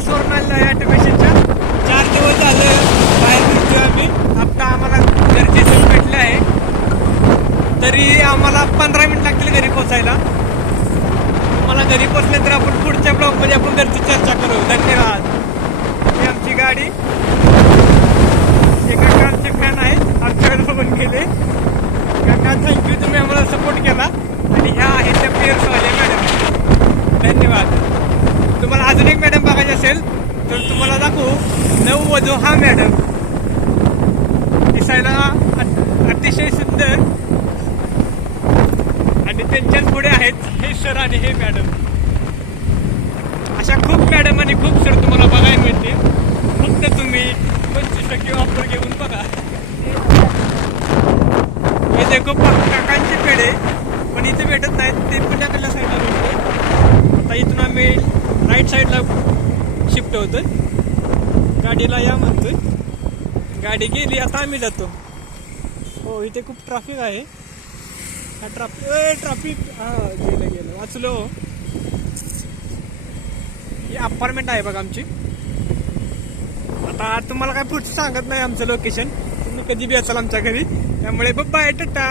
क्लासवरून आलेलो आहे ऑटोमेशनच्या. 4 दिवस झालं बाहेर फिरतोय आम्ही. आता आम्हाला घरचे सण भेटले आहे, तरी आम्हाला 15 मिनिट लागतील घरी पोचायला. मला घरी पोचल्यानंतर आपण पुढच्या ब्लॉगमध्ये आपण घरची चर्चा करू. धन्यवाद. ही आमची गाडी, हे काकांचे फॅन आहेत, आमच्याकडे बघून गेले. काका थँक्यू, तुम्ही आम्हाला सपोर्ट केला. आणि ह्या आहेत त्या पेअर्सवाले मॅडम, धन्यवाद. तुम्हाला अजून एक मॅडम बघायची असेल तर तुम्हाला दाखवू. नववधू हा मॅडम, दिसायला अतिशय सुंदर. आणि त्यांच्याच पुढे आहेत हे सर आणि हे मॅडम. अशा खूप मॅडम आणि खूप सर तुम्हाला बघायला मिळतील. फक्त तुम्ही 25% ऑफर घेऊन बघा. हे देखो काकांचे पेढे, पण इथे भेटत नाहीत, ते पुण्याकडल्या साईडला भेटते. आता इथून आम्ही राईट साईडला शिफ्ट होतोय. गाडीला या म्हणतोय, गाडी गेली, आता आम्ही जातो. हो, इथे खूप ट्रॅफिक आहे. हा ट्रॅफिक हा गेलं वाचलो. ही अपार्टमेंट आहे बघा आमची. आता तुम्हाला काय पुढचं सांगत नाही आमचं लोकेशन, तुम्ही कधी बी असाल आमच्या घरी. त्यामुळे बाय, टाटा.